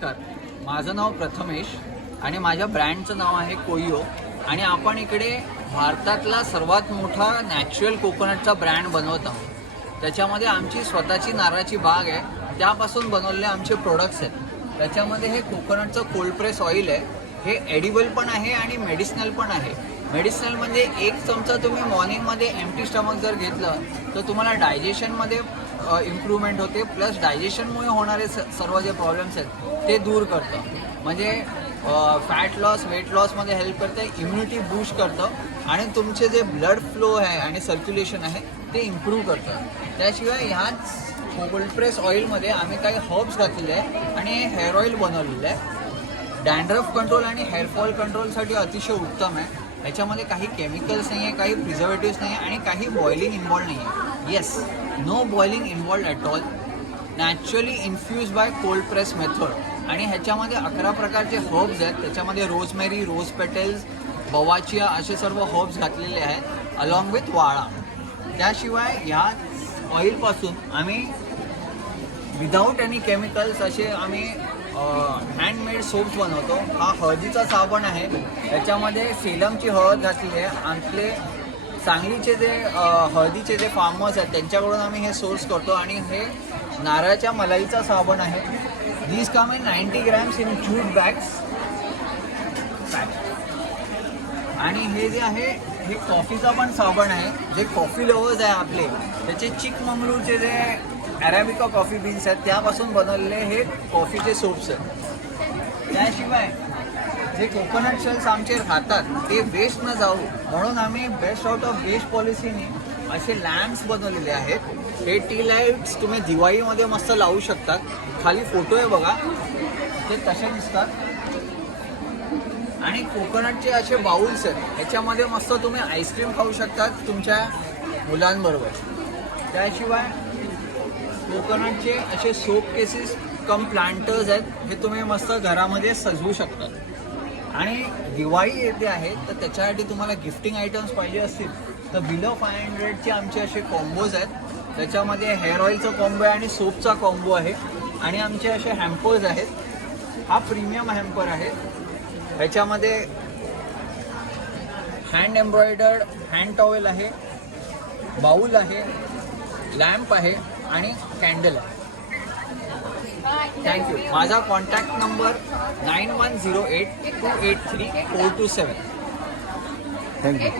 नमस्कार, माझं नाव प्रथमेश आणि माझ्या ब्रँडचं नाव आहे कोइयो आणि आपण इकडे भारतातला सर्वात मोठा नॅचरल कोकोनटचा ब्रँड बनवत आहोत। त्याच्यामध्ये आमची स्वतःची नारळाची बाग आहे, त्यापासून बनवलेले आमचे प्रोडक्ट्स आहेत। त्याच्यामध्ये हे कोकोनटचं कोल्ड प्रेस ऑइल आहे, हे एडिबल पण आहे आणि मेडिसिनल पण आहे। मेडिसिनल म्हणजे 1 चमचा तुम्ही मॉर्निंगमध्ये एम्प्टी स्टमक जर घेतलं तर तुम्हाला डायजेशनमध्ये इम्प्रूव्हमेंट होते, प्लस डायजेशनमुळे होणारे सर्व जे प्रॉब्लेम्स आहेत ते दूर करतं। म्हणजे फॅट लॉस, वेट लॉसमध्ये हेल्प करते, इम्युनिटी बूस्ट करतं आणि तुमचे जे ब्लड फ्लो आहे आणि सर्क्युलेशन आहे ते इम्प्रूव्ह करतं। त्याशिवाय ह्याच कोल्ड प्रेस ऑइलमध्ये आम्ही काही हर्ब्स घातलेले आहे आणि हे हेअर ऑइल बनवलेलं आहे। डॅन्ड्रफ कंट्रोल आणि हेअरफॉल कंट्रोलसाठी अतिशय उत्तम आहे। ह्याच्यामध्ये काही केमिकल्स नाही आहे, काही प्रिझर्वेटिव्स नाही आहे आणि काही बॉइलिंग इन्व्हॉल्व नाही आहे। Yes, no boiling involve at all, naturally infuse by cold press method. आणि ह्याच्यामध्ये 11 प्रकारचे हर्ब्स आहेत, त्याच्यामध्ये रोजमेरी, रोज पेटल्स, बवाचिया असे सर्व हर्ब्स घातलेले आहेत अलॉंग विथ वाळा। त्याशिवाय ह्या ऑइलपासून आम्ही विदाऊट एनी केमिकल्स असे आम्ही हँडमेड सोप्स बनवतो। हा हळदीचा साबण आहे, त्याच्यामध्ये सेलमची हळद घातली आहे। आपले सांगलीचे जे हळदीचे जे फार्मर्स आहेत त्यांच्याकडून आम्ही हे सोर्स करतो आणि हे नारळाच्या मलाईचा साबण आहे। These come in 90 grams in jute bags. आणि हे जे आहे हे कॉफीचा पण साबण आहे, जे कॉफी लवर्स आहे आपले त्याचे चिकमंगळूरचे जे अरेबिका कॉफी बीन्स आहेत त्यापासून बनवलेले हे कॉफीचे सोप्स आहेत। त्याशिवाय जे कोकोनट शेल्स आमचे राहतात ते वेस्ट न जाऊ म्हणून आम्ही बेस्ट आउट ऑफ वेस्ट पॉलिसीने असे लॅम्प्स बनवलेले आहेत। हे टी लाईट्स तुम्ही दिवाळीमध्ये मस्त लावू शकतात। खाली फोटो आहे बघा, ते तसे दिसतात। आणि कोकोनटचे असे बाउल्स आहेत, ह्याच्यामध्ये मस्त तुम्ही आईस्क्रीम खाऊ शकतात तुमच्या मुलांबरोबर। त्याशिवाय कोकोनटचे असे सोप केसेस कम प्लांटर्स आहेत, हे तुम्ही मस्त घरामध्ये सजवू शकतात। आणि दिवाळी येते आहे तर त्याच्यासाठी तुम्हाला गिफ्टिंग आयटम्स पाहिजे असतील तर बिलो 500चे आमचे असे कॉम्बोज आहेत। त्याच्यामध्ये हेअर ऑइलचा कॉम्बो आहे आणि सोपचा कॉम्बो आहे आणि आमचे असे हॅम्पर्स आहेत। हा प्रीमियम हॅम्पर आहे, ह्याच्यामध्ये हँड एम्ब्रॉयडर्ड हँड टॉवेल आहे, बाऊल आहे, लॅम्प आहे आणि कॅन्डल आहे। थँक्यू। माझा कॉन्टॅक्ट नंबर 9108283427। थँक्यू।